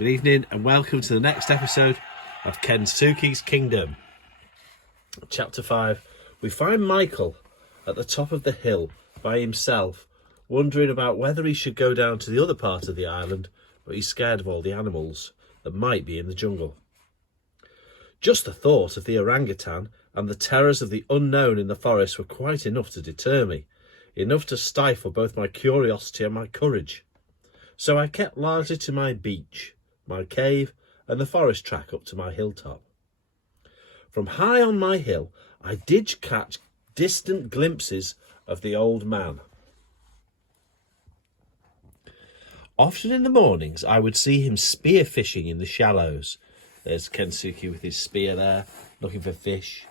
Good evening and welcome to the next episode of Kensuke's Kingdom. Chapter 5. We find Michael at the top of the hill by himself, wondering about whether he should go down to the other part of the island, but he's scared of all the animals that might be in the jungle. Just the thought of the orangutan and the terrors of the unknown in the forest were quite enough to deter me, enough to stifle both my curiosity and my courage. So I kept largely to my beach, my cave, and the forest track up to my hilltop. From high on my hill, I did catch distant glimpses of the old man. Often in the mornings, I would see him spear fishing in the shallows. There's Kensuke with his spear there, looking for fish.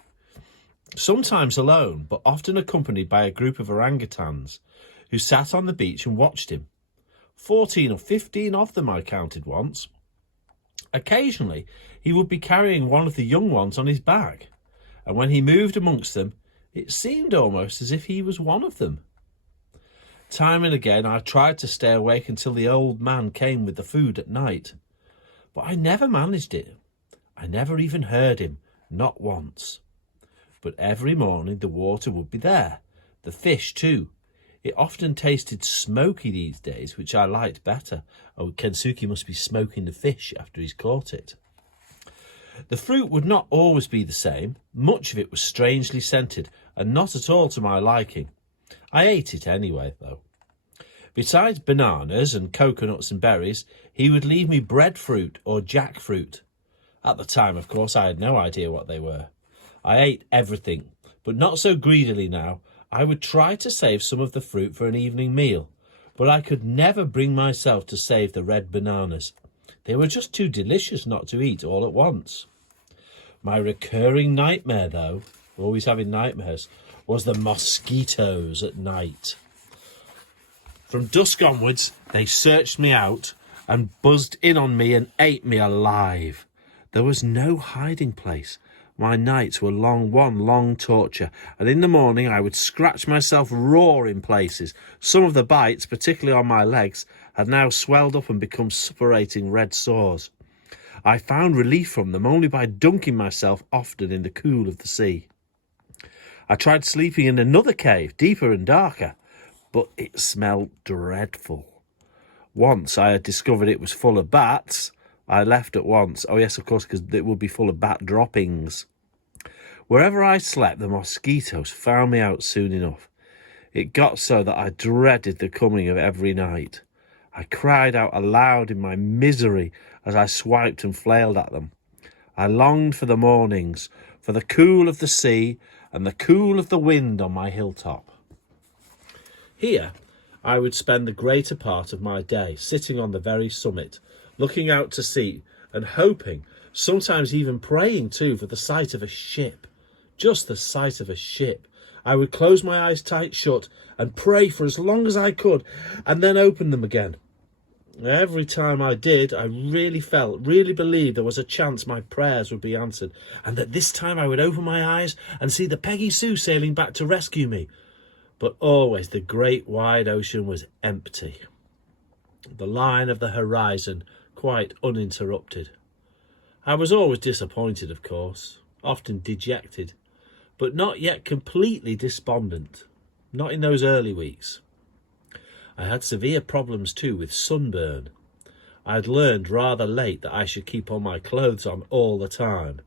Sometimes alone, but often accompanied by a group of orangutans who sat on the beach and watched him. 14 or 15 of them I counted once. Occasionally, he would be carrying one of the young ones on his back, and when he moved amongst them, it seemed almost as if he was one of them. Time and again, I tried to stay awake until the old man came with the food at night, but I never managed it. I never even heard him, not once. But every morning the water would be there, the fish too. It often tasted smoky these days, which I liked better. Oh, Kensuke must be smoking the fish after he's caught it. The fruit would not always be the same. Much of it was strangely scented and not at all to my liking. I ate it anyway, though. Besides bananas and coconuts and berries, he would leave me breadfruit or jackfruit. At the time, of course, I had no idea what they were. I ate everything, but not so greedily now. I would try to save some of the fruit for an evening meal, but I could never bring myself to save the red bananas. They were just too delicious not to eat all at once. My recurring nightmare, though, always having nightmares, was the mosquitoes at night. From dusk onwards, they searched me out and buzzed in on me and ate me alive. There was no hiding place. My nights were one long torture, and in the morning I would scratch myself raw in places. Some of the bites, particularly on my legs, had now swelled up and become suppurating red sores. I found relief from them only by dunking myself often in the cool of the sea. I tried sleeping in another cave, deeper and darker, but it smelled dreadful. Once I had discovered it was full of bats. I left at once. Oh yes, of course, because it would be full of bat droppings. Wherever I slept, the mosquitoes found me out soon enough. It got so that I dreaded the coming of every night. I cried out aloud in my misery as I swiped and flailed at them. I longed for the mornings, for the cool of the sea and the cool of the wind on my hilltop. Here, I would spend the greater part of my day sitting on the very summit, looking out to sea and hoping, sometimes even praying too, for the sight of a ship. Just the sight of a ship. I would close my eyes tight shut and pray for as long as I could and then open them again. Every time I did, I really believed there was a chance my prayers would be answered, and that this time I would open my eyes and see the Peggy Sue sailing back to rescue me. But always the great wide ocean was empty. The line of the horizon quite uninterrupted. I was always disappointed, of course, often dejected, but not yet completely despondent, not in those early weeks. I had severe problems too with sunburn. I had learned rather late that I should keep all my clothes on all the time,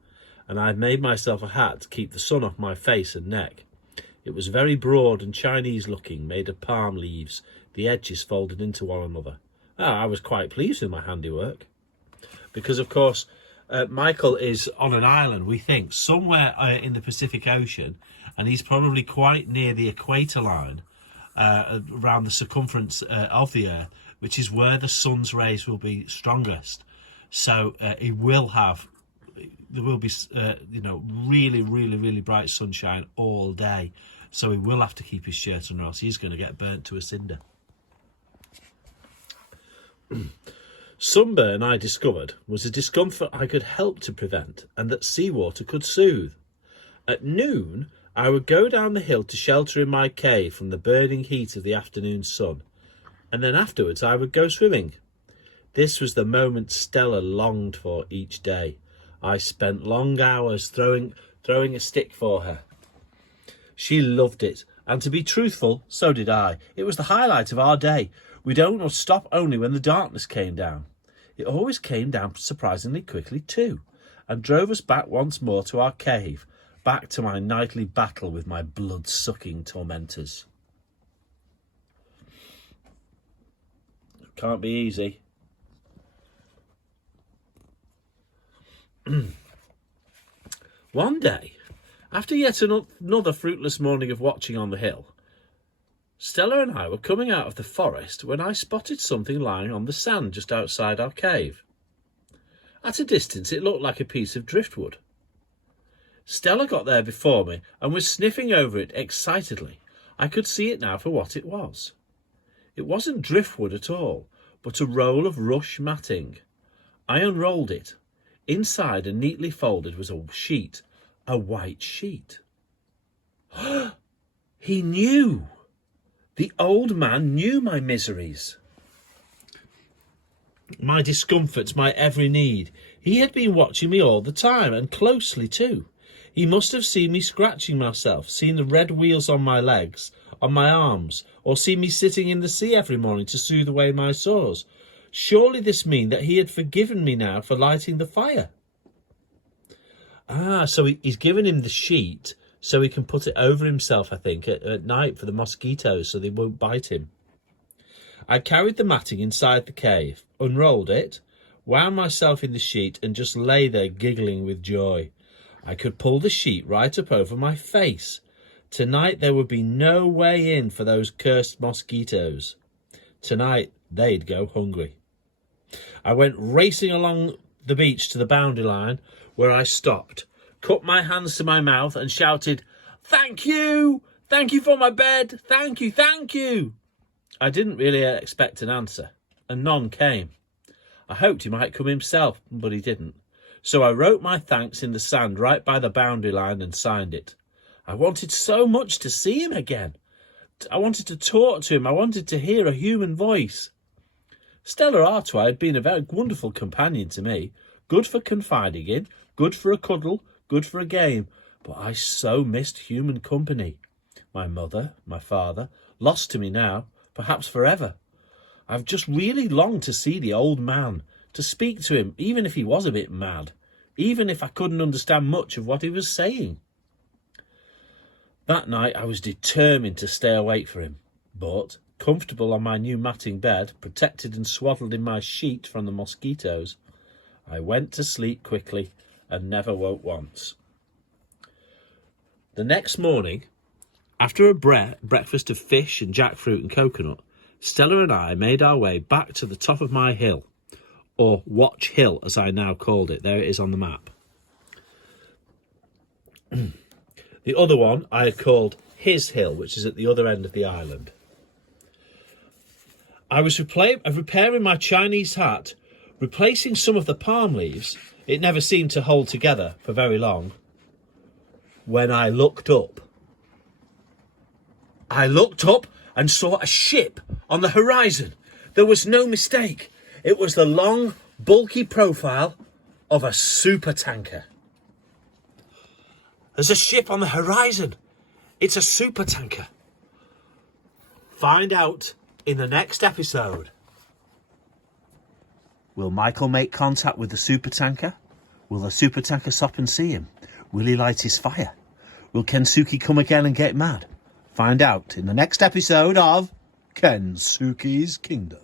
and I had made myself a hat to keep the sun off my face and neck. It was very broad and Chinese looking, made of palm leaves, the edges folded into one another. I was quite pleased with my handiwork, because of course Michael is on an island, we think, somewhere in the Pacific Ocean, and he's probably quite near the equator line, around the circumference of the Earth, which is where the sun's rays will be strongest. So there will be really bright sunshine all day. So he will have to keep his shirt on, or else he's going to get burnt to a cinder. Sunburn, I discovered, was a discomfort I could help to prevent and that seawater could soothe. At noon, I would go down the hill to shelter in my cave from the burning heat of the afternoon sun, and then afterwards I would go swimming. This was the moment Stella longed for each day. I spent long hours throwing a stick for her. She loved it, and to be truthful, so did I. It was the highlight of our day. We don't stop only when the darkness came down. It always came down surprisingly quickly too, and drove us back once more to our cave, back to my nightly battle with my blood-sucking tormentors. Can't be easy. One day, after yet another fruitless morning of watching on the hill, Stella and I were coming out of the forest when I spotted something lying on the sand just outside our cave. At a distance, it looked like a piece of driftwood. Stella got there before me and was sniffing over it excitedly. I could see it now for what it was. It wasn't driftwood at all, but a roll of rush matting. I unrolled it. Inside and neatly folded was a sheet, a white sheet. He knew! The old man knew my miseries, my discomforts, my every need. He had been watching me all the time, and closely too. He must have seen me scratching myself, seen the red wheals on my legs, on my arms, or seen me sitting in the sea every morning to soothe away my sores. Surely this mean that he had forgiven me now for lighting the fire. So he's given him the sheet so he can put it over himself, I think, at night for the mosquitoes so they won't bite him. I carried the matting inside the cave, unrolled it, wound myself in the sheet and just lay there giggling with joy. I could pull the sheet right up over my face. Tonight there would be no way in for those cursed mosquitoes. Tonight they'd go hungry. I went racing along the beach to the boundary line where I stopped, cut my hands to my mouth and shouted, "Thank you! Thank you for my bed! Thank you, thank you!" I didn't really expect an answer, and none came. I hoped he might come himself, but he didn't. So I wrote my thanks in the sand right by the boundary line and signed it. I wanted so much to see him again. I wanted to talk to him. I wanted to hear a human voice. Stella Artois had been a very wonderful companion to me, good for confiding in, good for a cuddle, good for a game, but I so missed human company. My mother, my father, lost to me now, perhaps forever. I've just really longed to see the old man, to speak to him, even if he was a bit mad, even if I couldn't understand much of what he was saying. That night I was determined to stay awake for him, but, comfortable on my new matting bed, protected and swaddled in my sheet from the mosquitoes, I went to sleep quickly and never woke once. The next morning, after a breakfast of fish and jackfruit and coconut, Stella and I made our way back to the top of my hill, or Watch Hill as I now called it. There it is on the map. The other one I had called His Hill, which is at the other end of the island. I was repairing my Chinese hat, replacing some of the palm leaves. It never seemed to hold together for very long. When I looked up and saw a ship on the horizon. There was no mistake. It was the long, bulky profile of a supertanker. There's a ship on the horizon. It's a supertanker. Find out in the next episode. Will Michael make contact with the supertanker? Will the supertanker stop and see him? Will he light his fire? Will Kensuke come again and get mad? Find out in the next episode of Kensuke's Kingdom.